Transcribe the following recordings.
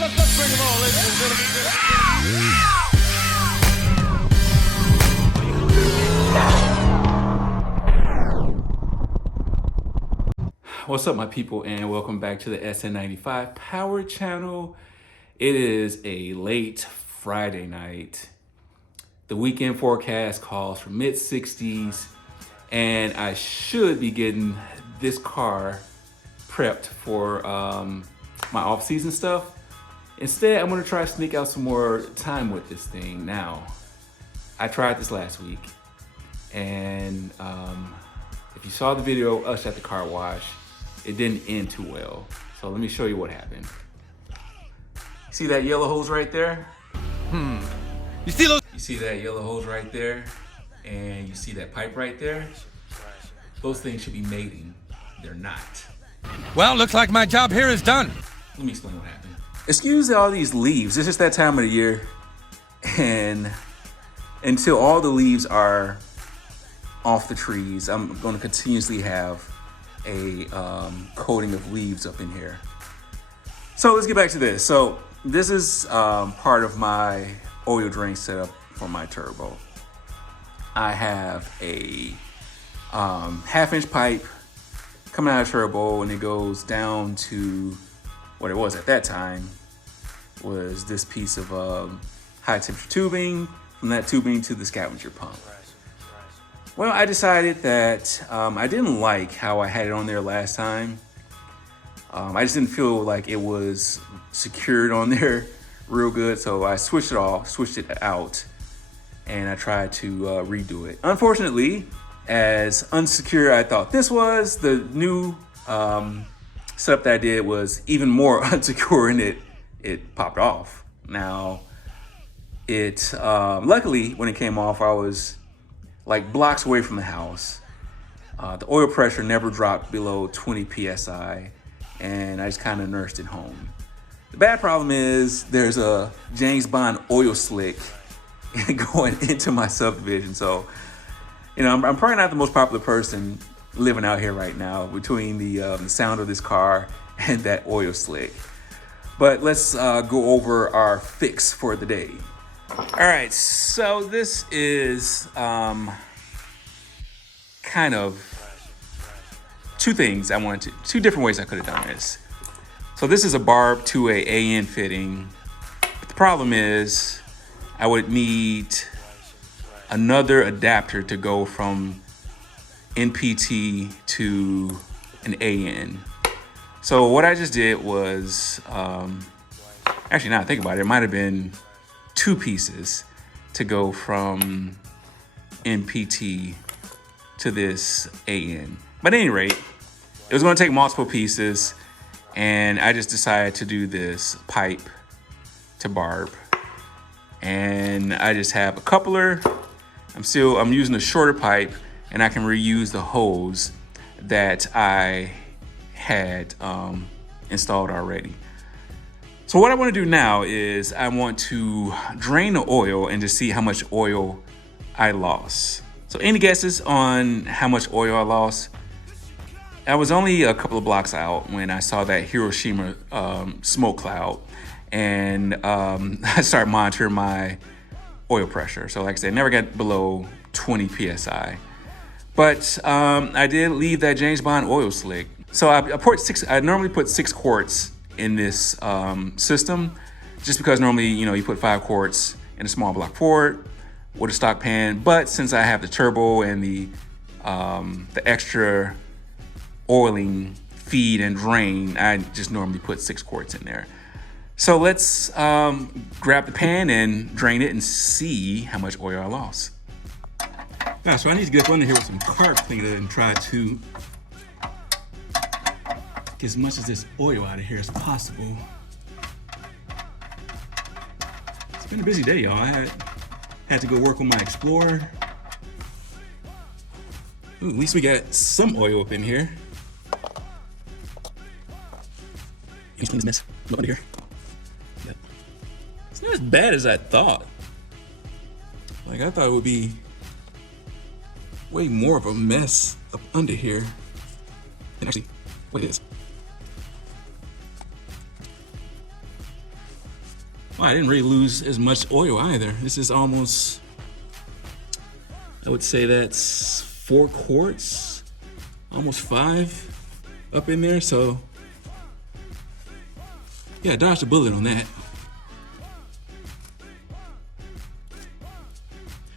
Let's bring them on, ladies and gentlemen. What's up, my people, and welcome back to the Sn95 Power Channel. It is a late Friday night. The weekend forecast calls for mid-60s, and I should be getting this car prepped for my off-season stuff. Instead, I'm gonna try to sneak out some more time with this thing. Now, I tried this last week, and if you saw the video of us at the car wash, it didn't end too well. So let me show you what happened. See that yellow hose right there? You see those? You see that yellow hose right there? And you see that pipe right there? Those things should be mating. They're not. Well, looks like my job here is done. Let me explain what happened. Excuse all these leaves. It's just that time of the year. And until all the leaves are off the trees, I'm going to continuously have a coating of leaves up in here. So let's get back to this. So this is part of my oil drain setup for my turbo. I have a half-inch pipe coming out of turbo, and it goes down to what it was at that time was this piece of high temperature tubing, from that tubing to the scavenger pump. Well, I decided that I didn't like how I had it on there last time. I just didn't feel like it was secured on there real good, so I switched it out, and I tried to redo it. Unfortunately, as unsecure I thought this was, the new setup that I did was even more unsecure, and it popped off. Now, luckily when it came off, I was like blocks away from the house. The oil pressure never dropped below 20 PSI, and I just kind of nursed it home. The bad problem is there's a James Bond oil slick going into my subdivision. So, you know, I'm probably not the most popular person living out here right now between the sound of this car and that oil slick. But let's go over our fix for the day. All right, so this is kind of two different ways I could have done this. So this is a barb to a AN fitting. But the problem is I would need another adapter to go from NPT to an AN. So what I just did was, actually now I think about it, it might have been two pieces to go from NPT to this AN. But at any rate, it was going to take multiple pieces, and I just decided to do this pipe to barb. And I just have a coupler. I'm using a shorter pipe, and I can reuse the hose that I had installed already. So what I want to do now is I want to drain the oil and just see how much oil I lost. So any guesses on how much oil I lost? I was only a couple of blocks out when I saw that Hiroshima smoke cloud, and I started monitoring my oil pressure. So like I said, I never got below 20 PSI. But I did leave that James Bond oil slick. So I normally put 6 quarts in this system, just because normally, you know, you put 5 quarts in a small block Ford with a stock pan. But since I have the turbo and the extra oiling feed and drain, I just normally put 6 quarts in there. So let's grab the pan and drain it and see how much oil I lost. Now, so I need to get up under here with some carb cleaner and try to get as much of this oil out of here as possible. It's been a busy day, y'all. I had to go work on my Explorer. Ooh, at least we got some oil up in here. Let's clean this mess up under here. Yep. It's not as bad as I thought. Like, I thought it would be way more of a mess up under here than actually what it is. Well, I didn't really lose as much oil either. This is almost, I would say that's 4 quarts, almost 5 up in there. So yeah, dodged a bullet on that.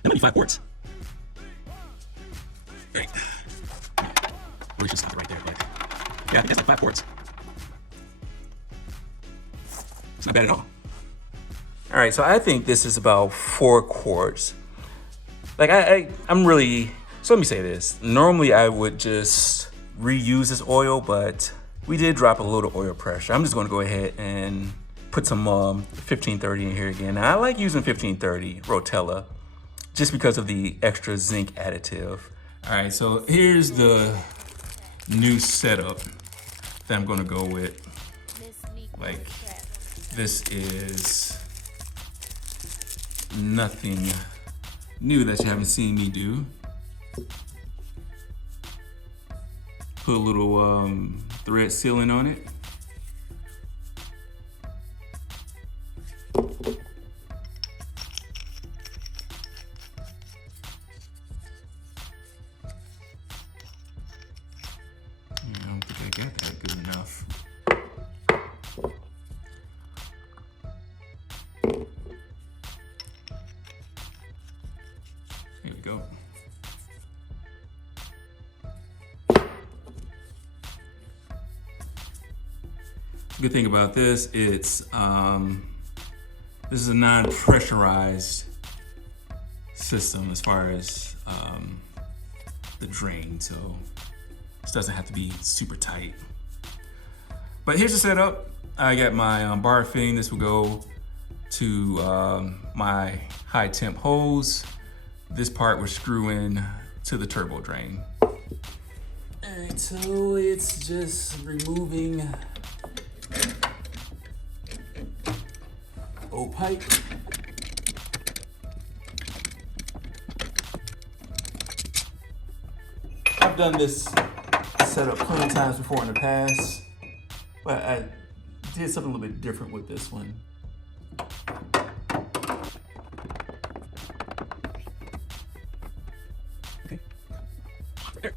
That might be 5 quarts. Right. Really should stop it right there, but yeah, I think that's like 5 quarts. It's not bad at all. All right, so I think this is about 4 quarts. Like I'm really, so let me say this. Normally I would just reuse this oil, but we did drop a little oil pressure. I'm just gonna go ahead and put some 1530 in here again. Now I like using 1530 Rotella just because of the extra zinc additive. All right, so here's the new setup that I'm gonna go with. Like, this is nothing new that you haven't seen me do. Put a little thread sealing on it. I don't think I got that good enough. Here we go. Good thing about this, it's this is a non-pressurized system as far as the drain, so this doesn't have to be super tight. But here's the setup. I got my bar fitting. This will go to my high temp hose. This part will screw in to the turbo drain. All right, so it's just removing old pipe. I've done this setup plenty of times before in the past, but I did something a little bit different with this one. Okay. There.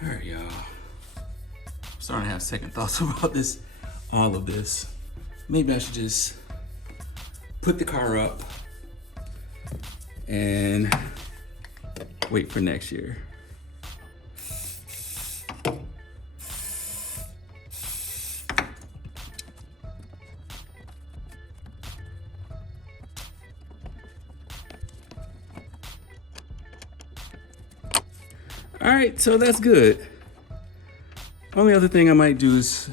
All right, y'all. I'm starting to have second thoughts about this, all of this. Maybe I should just put the car up and wait for next year. All right, so that's good. Only other thing I might do is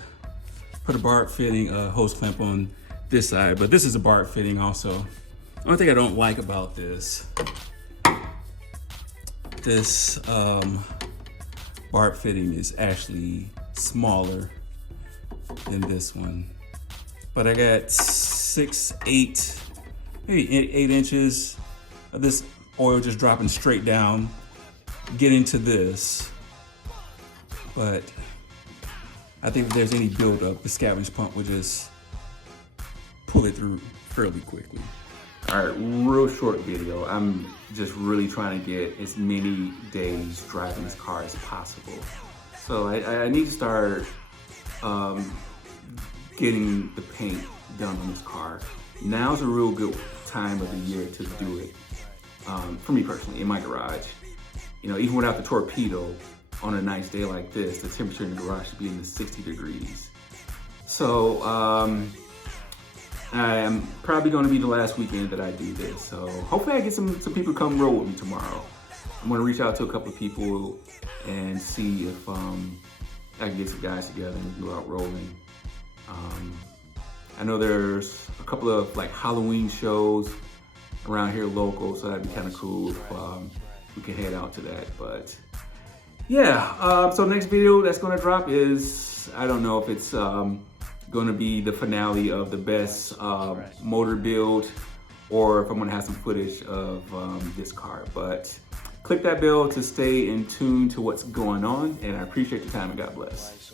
put a barb fitting hose clamp on this side, but this is a barb fitting also. Only thing I don't like about this barb fitting is actually smaller than this one. But I got 6, 8, maybe 8 inches of this oil just dropping straight down, getting to this. But I think if there's any buildup, the scavenge pump would just pull it through fairly quickly. All right, real short video. I'm just really trying to get as many days driving this car as possible. So I need to start getting the paint done on this car. Now's a real good time of the year to do it. For me personally, in my garage. You know, even without the torpedo, on a nice day like this, the temperature in the garage should be in the 60 degrees. So I am probably gonna be the last weekend that I do this. So hopefully I get some people to come roll with me tomorrow. I'm gonna reach out to a couple of people and see if I can get some guys together and go out rolling. I know there's a couple of like Halloween shows around here local, so that'd be kind of cool if we can head out to that. But yeah, so next video that's gonna drop is, I don't know if it's gonna be the finale of the best motor build, or if I'm gonna have some footage of this car. But click that bell to stay in tune to what's going on, and I appreciate your time and God bless.